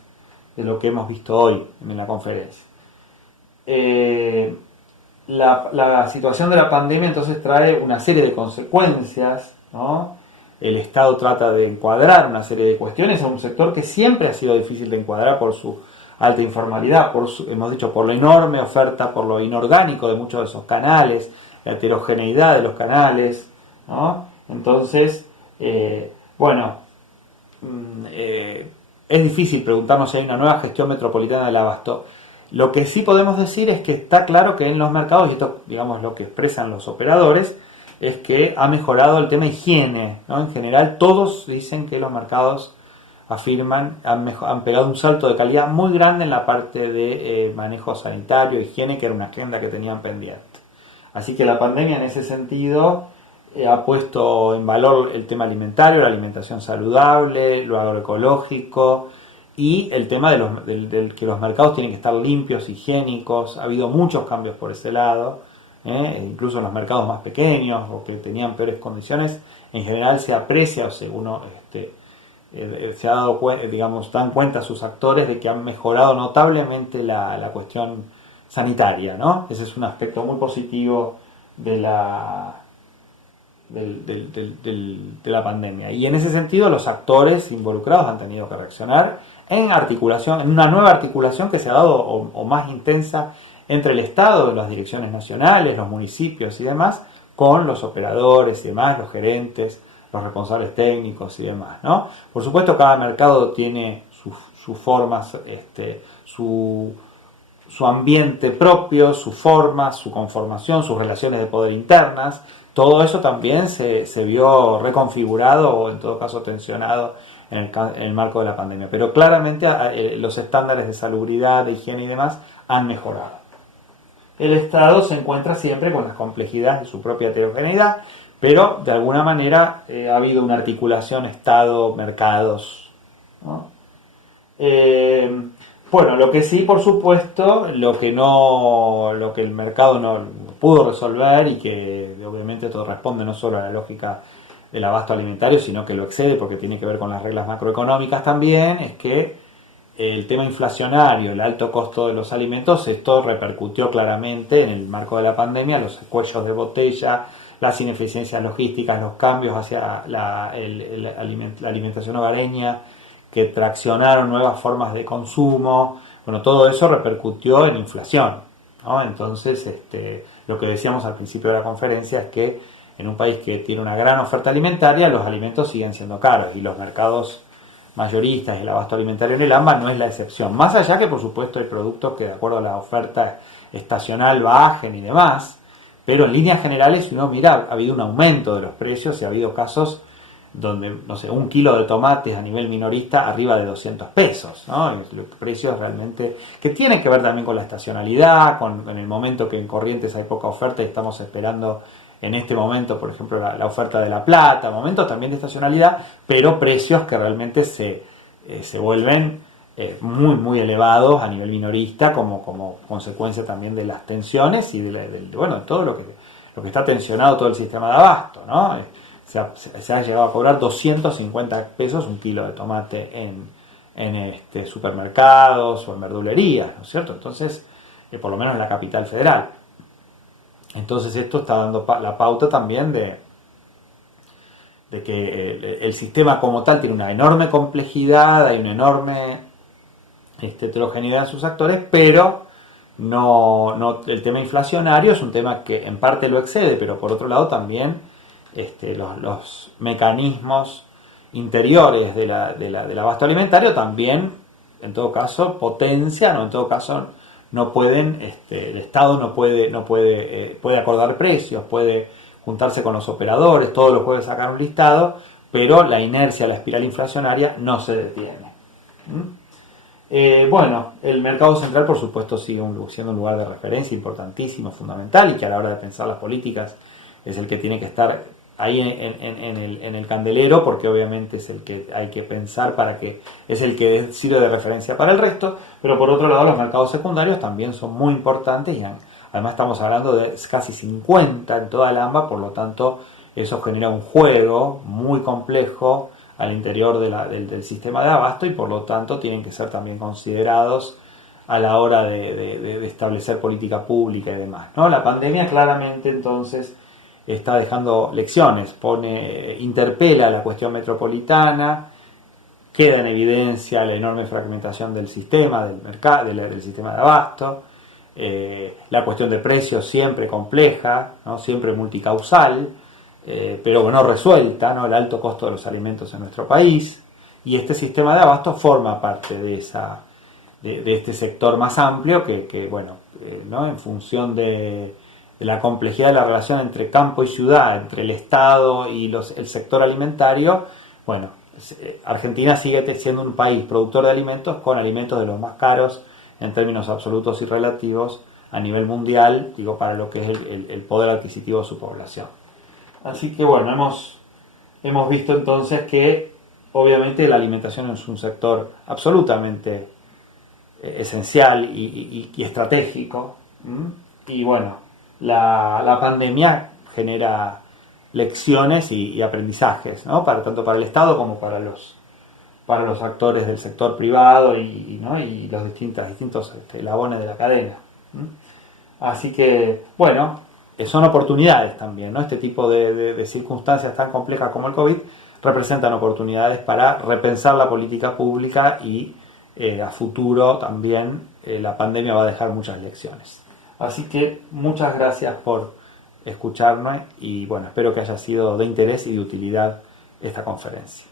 de lo que hemos visto hoy en la conferencia. La situación de la pandemia entonces trae una serie de consecuencias, ¿no? El Estado trata de encuadrar una serie de cuestiones a un sector que siempre ha sido difícil de encuadrar por su alta informalidad, hemos dicho, por la enorme oferta, por lo inorgánico de muchos de esos canales, la heterogeneidad de los canales, ¿no? Entonces, es difícil preguntarnos si hay una nueva gestión metropolitana del abasto. Lo que sí podemos decir es que está claro que en los mercados, y esto, digamos, lo que expresan los operadores, es que ha mejorado el tema higiene, ¿no? En general, todos dicen que los mercados afirman, han pegado un salto de calidad muy grande en la parte de manejo sanitario, higiene, que era una agenda que tenían pendiente. Así que la pandemia en ese sentido ha puesto en valor el tema alimentario, la alimentación saludable, lo agroecológico y el tema de que los mercados tienen que estar limpios, higiénicos. Ha habido muchos cambios por ese lado, incluso en los mercados más pequeños o que tenían peores condiciones. En general se aprecia, o sea, se ha dado cuenta, digamos, dan cuenta sus actores de que han mejorado notablemente la cuestión sanitaria, ¿no? Ese es un aspecto muy positivo de la pandemia. Y en ese sentido los actores involucrados han tenido que reaccionar en una nueva articulación que se ha dado o más intensa entre el Estado, las direcciones nacionales, los municipios y demás, con los operadores y demás, los gerentes, los responsables técnicos y demás, ¿no? Por supuesto, cada mercado tiene sus formas, su ambiente propio, su forma, su conformación, sus relaciones de poder internas. Todo eso también se vio reconfigurado o en todo caso tensionado en el marco de la pandemia. Pero claramente los estándares de salubridad, de higiene y demás han mejorado. El Estado se encuentra siempre con las complejidades de su propia heterogeneidad, pero de alguna manera ha habido una articulación Estado-mercados, ¿no? Bueno, lo que sí, por supuesto, lo que el mercado no pudo resolver y que obviamente todo responde no solo a la lógica del abasto alimentario, sino que lo excede porque tiene que ver con las reglas macroeconómicas también, es que el tema inflacionario, el alto costo de los alimentos, esto repercutió claramente en el marco de la pandemia, los cuellos de botella, las ineficiencias logísticas, los cambios hacia la alimentación hogareña, que traccionaron nuevas formas de consumo. Bueno, todo eso repercutió en inflación, ¿no? Entonces, lo que decíamos al principio de la conferencia es que en un país que tiene una gran oferta alimentaria, los alimentos siguen siendo caros y los mercados mayoristas y el abasto alimentario en el AMBA no es la excepción. Más allá que, por supuesto, hay productos que de acuerdo a la oferta estacional bajen y demás, pero en líneas generales, si uno mira, ha habido un aumento de los precios y ha habido casos donde, no sé, un kilo de tomates a nivel minorista arriba de 200 pesos, ¿no? Precios realmente que tienen que ver también con la estacionalidad, en el momento que en Corrientes hay poca oferta y estamos esperando en este momento, por ejemplo, la oferta de La Plata, momentos también de estacionalidad, pero precios que realmente se vuelven muy, muy elevados a nivel minorista como consecuencia también de las tensiones y de todo lo que está tensionado todo el sistema de abasto, ¿no? Se ha llegado a cobrar 250 pesos un kilo de tomate en supermercados o en verdulerías, ¿no es cierto? Entonces, por lo menos en la capital federal. Entonces esto está dando la pauta también de que el sistema como tal tiene una enorme complejidad, hay una enorme heterogeneidad en sus actores, pero no el tema inflacionario es un tema que en parte lo excede, pero por otro lado también los mecanismos interiores del abasto alimentario también, en todo caso, potencian, o en todo caso no pueden, el Estado puede acordar precios, puede juntarse con los operadores, todos los puede sacar un listado, pero la inercia, la espiral inflacionaria no se detiene. Bueno, el mercado central, por supuesto, sigue siendo un lugar de referencia importantísimo, fundamental, y que a la hora de pensar las políticas es el que tiene que estar ahí en el candelero, porque obviamente es el que hay que pensar es el que sirve de referencia para el resto. Pero por otro lado, los mercados secundarios también son muy importantes, y además estamos hablando de casi 50 en toda el AMBA, por lo tanto eso genera un juego muy complejo al interior del sistema de abasto, y por lo tanto tienen que ser también considerados a la hora de establecer política pública y demás, ¿no? La pandemia claramente entonces está dejando lecciones, interpela la cuestión metropolitana, queda en evidencia la enorme fragmentación del sistema, del mercado, del sistema de abasto, la cuestión de precios siempre compleja, ¿no? Siempre multicausal, pero no resuelta, ¿no? El alto costo de los alimentos en nuestro país, y este sistema de abasto forma parte de este sector más amplio que bueno, ¿no? En función de la complejidad de la relación entre campo y ciudad, entre el Estado y el sector alimentario, bueno, Argentina sigue siendo un país productor de alimentos, con alimentos de los más caros en términos absolutos y relativos a nivel mundial, digo, para lo que es el poder adquisitivo de su población. Así que bueno, hemos visto entonces que obviamente la alimentación es un sector absolutamente esencial y estratégico. Y bueno, la pandemia genera lecciones y aprendizajes, ¿no? Tanto para el Estado como para los actores del sector privado y los distintos eslabones de la cadena. Así que, bueno, son oportunidades también, ¿no? Este tipo de circunstancias tan complejas como el COVID representan oportunidades para repensar la política pública, y a futuro también la pandemia va a dejar muchas lecciones. Así que muchas gracias por escucharme, y bueno, espero que haya sido de interés y de utilidad esta conferencia.